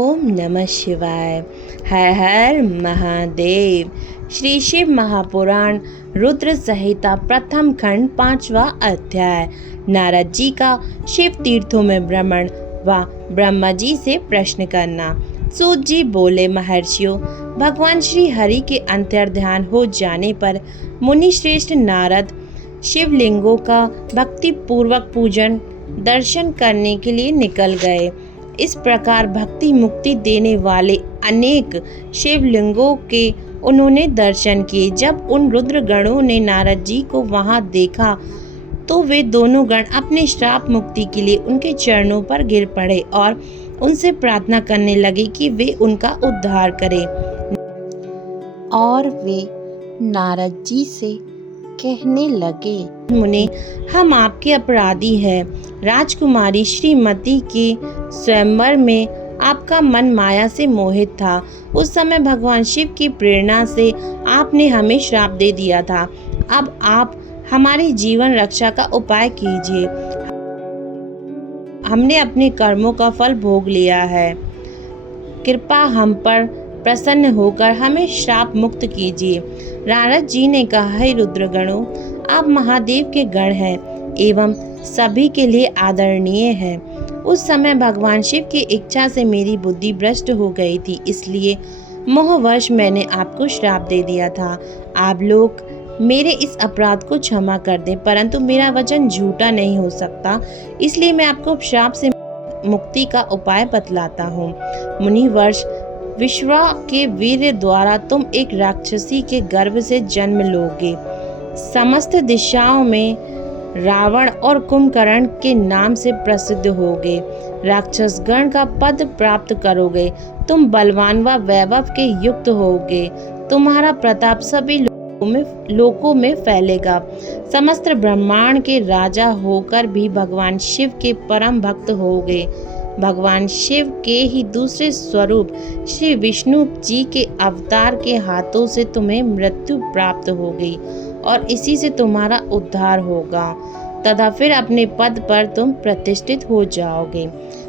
ओम नमः शिवाय। हर हर महादेव। श्री शिव महापुराण रुद्र संहिता प्रथम खंड 5वां अध्याय। नारद जी का शिव तीर्थों में भ्रमण व ब्रह्मा जी से प्रश्न करना। सूत जी बोले, महर्षियों, भगवान श्री हरि के अंतर्ध्यान हो जाने पर मुनि श्रेष्ठ नारद शिवलिंगों का भक्ति पूर्वक पूजन दर्शन करने के लिए निकल गए। इस प्रकार भक्ति मुक्ति देने वाले अनेक शिवलिंगों के उन्होंने दर्शन किए। जब उन रुद्र गणों ने नारद जी को वहां देखा तो वे दोनों गण अपने श्राप मुक्ति के लिए उनके चरणों पर गिर पड़े और उनसे प्रार्थना करने लगे कि वे उनका उद्धार करें। और वे नारद जी से कहने लगे, मुने, हम आपके अपराधी हैं। राजकुमारी श्रीमती के स्वयंवर में आपका मन माया से मोहित था। उस समय भगवान शिव की प्रेरणा से आपने हमें श्राप दे दिया था। अब आप हमारी जीवन रक्षा का उपाय कीजिए। हमने अपने कर्मों का फल भोग लिया है। कृपा हम पर प्रसन्न होकर हमें श्राप मुक्त कीजिए। नारद जी ने कहा, हे रुद्रगणों, आप महादेव के गण हैं एवं सभी के लिए आदरणीय हैं। उस समय भगवान शिव की इच्छा से मेरी बुद्धि भ्रष्ट हो गई थी, इसलिए मोहवश मैंने आपको श्राप दे दिया था। आप लोग मेरे इस अपराध को क्षमा कर दें, परंतु मेरा वचन झूठा नहीं हो सकता, इसलिए मैं आपको श्राप से मुक्ति का उपाय बतलाता हूँ। मुनिवर्ष, विश्वा के वीर्य द्वारा तुम एक राक्षसी के गर्भ से जन्म लोगे। समस्त दिशाओं में रावण और कुंभकर्ण के नाम से प्रसिद्ध होगे। राक्षस गण का पद प्राप्त करोगे। तुम बलवान व वैभव के युक्त होगे। तुम्हारा प्रताप सभी लोकों में फैलेगा। समस्त ब्रह्मांड के राजा होकर भी भगवान शिव के परम भक्त होगे। भगवान शिव के ही दूसरे स्वरूप श्री विष्णु जी के अवतार के हाथों से तुम्हें मृत्यु प्राप्त होगी और इसी से तुम्हारा उद्धार होगा तथा फिर अपने पद पर तुम प्रतिष्ठित हो जाओगे।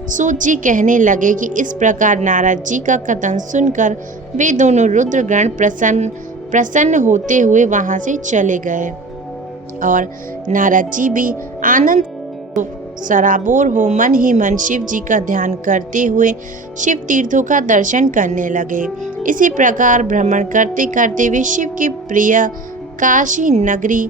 सूत जी कहने लगे कि इस प्रकार नारद जी का कथन सुनकर वे दोनों रुद्रगण प्रसन्न होते हुए वहां से चले गए और नारद जी भी आनंद सराबोर हो मन ही मन शिव जी का ध्यान करते हुए शिव तीर्थों का दर्शन करने लगे। इसी प्रकार भ्रमण करते करते वे शिव के प्रिय काशी नगरी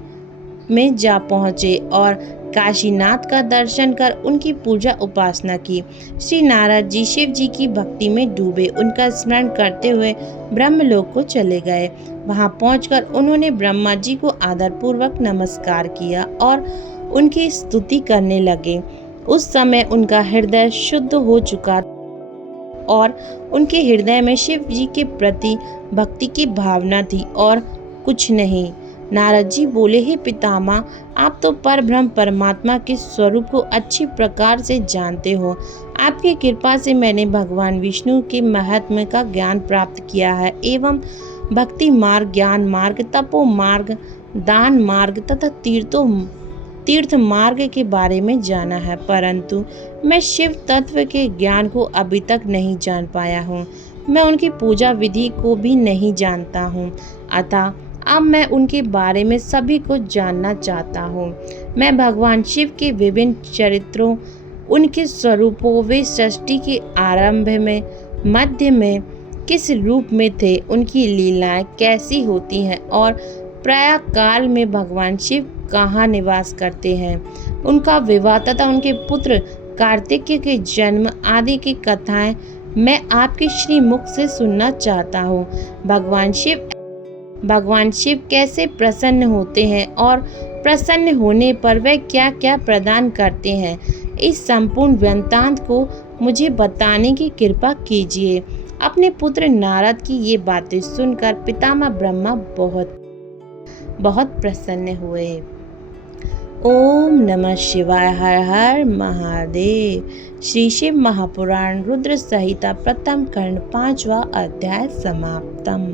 में जा पहुँचे और काशीनाथ का दर्शन कर उनकी पूजा उपासना की। श्री नारद जी शिव जी की भक्ति में डूबे उनका स्मरण करते हुए ब्रह्मलोक को चले गए। वहां पहुंचकर उन्होंने ब्रह्मा जी को आदरपूर्वक नमस्कार किया और उनकी स्तुति करने लगे। उस समय उनका हृदय शुद्ध हो चुका और उनके हृदय में शिव जी के प्रति भक्ति की भावना थी और कुछ नहीं। नारद जी बोले, हे पितामह, आप तो परब्रह्म परमात्मा के स्वरूप को अच्छी प्रकार से जानते हो। आपकी कृपा से मैंने भगवान विष्णु के महात्म्य का ज्ञान प्राप्त किया है एवं भक्ति मार्ग, ज्ञान मार्ग, तपो मार्ग, दान मार्ग तथा तीर्थ मार्ग के बारे में जाना है, परंतु मैं शिव तत्व के ज्ञान को अभी तक नहीं जान पाया हूँ। मैं उनकी पूजा विधि को भी नहीं जानता हूँ, अतः अब मैं उनके बारे में सभी कुछ जानना चाहता हूँ। मैं भगवान शिव के विभिन्न चरित्रों, उनके स्वरूपों, वे सृष्टि के आरंभ में, मध्य में किस रूप में थे, उनकी लीलाएं कैसी होती हैं और प्रयाग काल में भगवान शिव कहाँ निवास करते हैं, उनका विवाह तथा उनके पुत्र कार्तिकेय के जन्म आदि की कथाएं मैं आपके श्री मुख से सुनना चाहता हूँ। भगवान शिव कैसे प्रसन्न होते हैं और प्रसन्न होने पर वे क्या क्या प्रदान करते हैं, इस संपूर्ण वृत्तांत को मुझे बताने की कृपा कीजिए। अपने पुत्र नारद की ये बातें सुनकर पितामह ब्रह्मा बहुत प्रसन्न हुए। ओम नमः शिवाय। हर हर महादेव। श्री शिव महापुराण रुद्र संहिता प्रथम खंड 5वां अध्याय समाप्तम।